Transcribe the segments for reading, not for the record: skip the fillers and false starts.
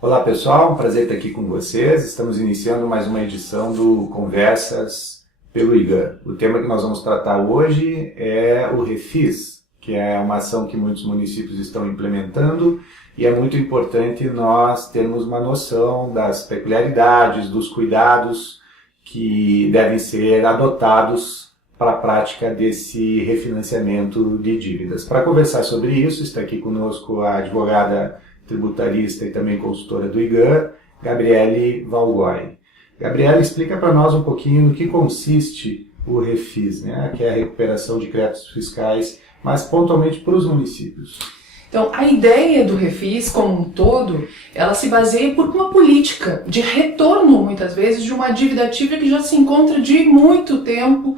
Olá pessoal, um prazer estar aqui com vocês. Estamos iniciando mais uma edição do Conversas pelo IGAN. O tema que nós vamos tratar hoje é o Refis, que é uma ação que muitos municípios estão implementando e é muito importante nós termos uma noção das peculiaridades, dos cuidados que devem ser adotados para a prática desse refinanciamento de dívidas. Para conversar sobre isso, está aqui conosco a advogada tributarista e também consultora do IGAN, Gabriele Valgói. Gabriele, explica para nós um pouquinho no que consiste o Refis, né? Que é a recuperação de créditos fiscais, mas pontualmente para os municípios. Então, a ideia do Refis, como um todo, ela se baseia por uma política de retorno, muitas vezes, de uma dívida ativa que já se encontra de muito tempo,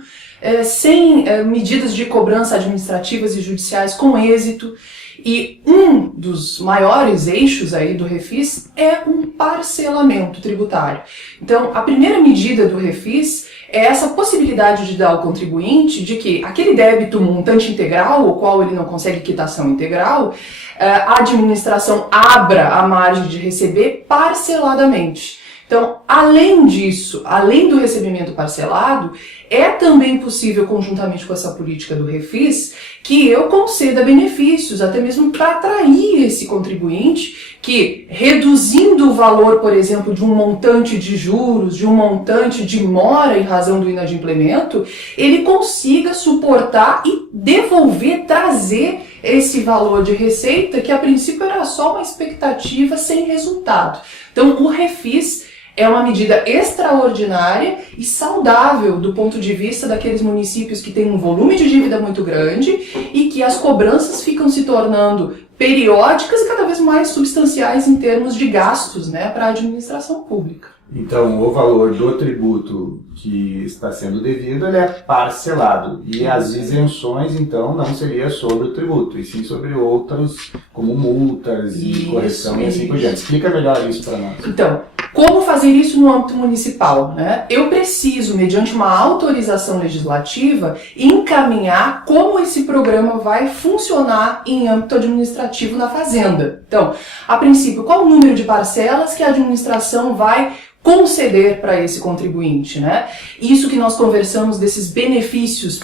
sem medidas de cobrança administrativas e judiciais com êxito. E um dos maiores eixos aí do Refis é um parcelamento tributário. Então, a primeira medida do Refis é essa possibilidade de dar ao contribuinte de que aquele débito montante integral, o qual ele não consegue quitação integral, a administração abra a margem de receber parceladamente. Então, além disso, além do recebimento parcelado, é também possível, conjuntamente com essa política do Refis, que eu conceda benefícios, até mesmo para atrair esse contribuinte, que reduzindo o valor, por exemplo, de um montante de juros, de um montante de mora em razão do inadimplemento, ele consiga suportar e devolver, trazer esse valor de receita, que a princípio era só uma expectativa sem resultado. Então, o Refis é uma medida extraordinária e saudável do ponto de vista daqueles municípios que têm um volume de dívida muito grande e que as cobranças ficam se tornando periódicas e cada vez mais substanciais em termos de gastos, né, para a administração pública. Então, o valor do tributo que está sendo devido, ele é parcelado. E as isenções, então, não seria sobre o tributo, e sim sobre outros, como multas e correção e assim por diante. Explica melhor isso para nós. Então, como fazer isso no âmbito municipal, né? Eu preciso, mediante uma autorização legislativa, encaminhar como esse programa vai funcionar em âmbito administrativo na Fazenda. Então, a princípio, qual o número de parcelas que a administração vai conceder para esse contribuinte, né? Isso que nós conversamos desses benefícios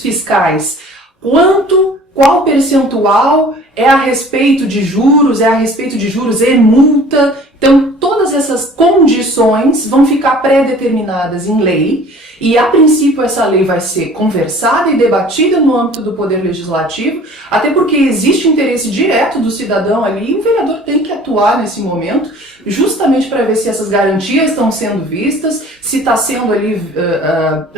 fiscais. Qual percentual é a respeito de juros, e multa. Então, todas essas condições vão ficar pré-determinadas em lei e, a princípio, essa lei vai ser conversada e debatida no âmbito do Poder Legislativo, até porque existe interesse direto do cidadão ali e o vereador tem que atuar nesse momento, justamente para ver se essas garantias estão sendo vistas, se está sendo ali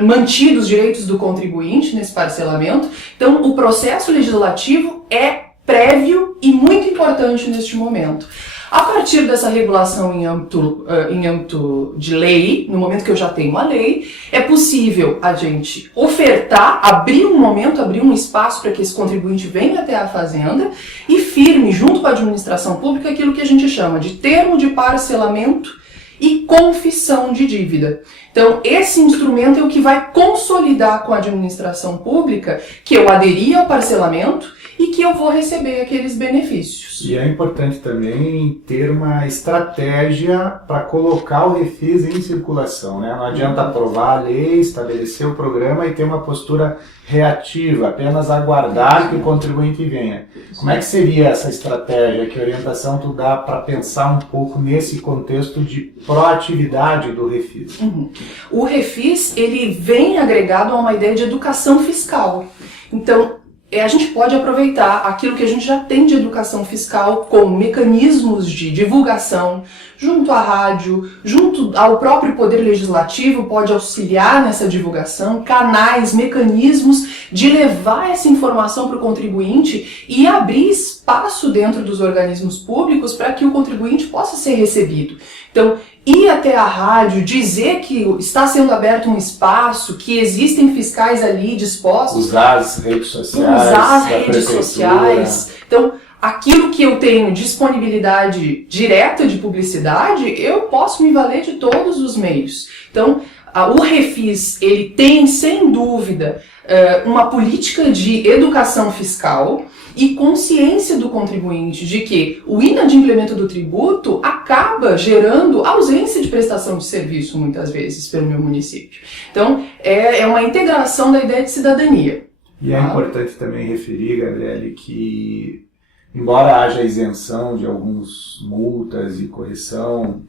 mantidos os direitos do contribuinte nesse parcelamento. Então, o processo legislativo é prévio e muito importante neste momento. A partir dessa regulação em âmbito de lei, no momento que eu já tenho uma lei, é possível a gente ofertar, abrir um espaço para que esse contribuinte venha até a Fazenda e firme, junto com a administração pública, aquilo que a gente chama de termo de parcelamento e confissão de dívida. Então, esse instrumento é o que vai consolidar com a administração pública que eu aderi ao parcelamento e que eu vou receber aqueles benefícios. E é importante também ter uma estratégia para colocar o Refis em circulação, né? Não adianta aprovar a lei, estabelecer o programa e ter uma postura reativa, apenas aguardar que o contribuinte venha. Como é que seria essa estratégia? Que orientação tu dá para pensar um pouco nesse contexto de proatividade do Refis? O Refis, ele vem agregado a uma ideia de educação fiscal. Então, a gente pode aproveitar aquilo que a gente já tem de educação fiscal com mecanismos de divulgação, junto à rádio, junto ao próprio Poder Legislativo, pode auxiliar nessa divulgação, canais, mecanismos de levar essa informação para o contribuinte e abrir espaço dentro dos organismos públicos para que o contribuinte possa ser recebido. Então, ir até a rádio, dizer que está sendo aberto um espaço, que existem fiscais ali dispostos. Usar as redes sociais. Então, aquilo que eu tenho disponibilidade direta de publicidade, eu posso me valer de todos os meios. Então, o Refis, ele tem, sem dúvida, uma política de educação fiscal e consciência do contribuinte de que o inadimplemento do tributo acaba gerando ausência de prestação de serviço, muitas vezes, pelo meu município. Então, é uma integração da ideia de cidadania. E é importante também referir, Gabriele, que embora haja isenção de algumas multas e correção,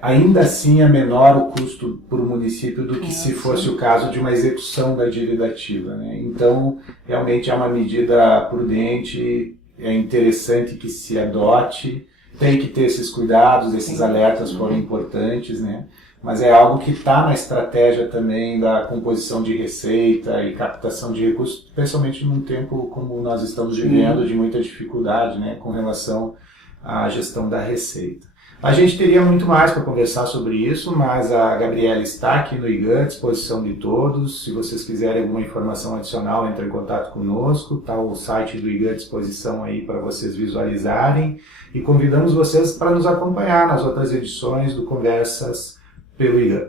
ainda assim é menor o custo para o município do que se fosse o caso de uma execução da dívida ativa, né? Então, realmente é uma medida prudente, é interessante que se adote, tem que ter esses cuidados, esses alertas foram importantes, né? Mas é algo que está na estratégia também da composição de receita e captação de recursos, especialmente num tempo como nós estamos vivendo, de muita dificuldade, né, com relação à gestão da receita. A gente teria muito mais para conversar sobre isso, mas a Gabriele está aqui no IGAN, à disposição de todos. Se vocês quiserem alguma informação adicional, entre em contato conosco. Está o site do IGAN à disposição aí para vocês visualizarem. E convidamos vocês para nos acompanhar nas outras edições do Conversas pelo IGAN.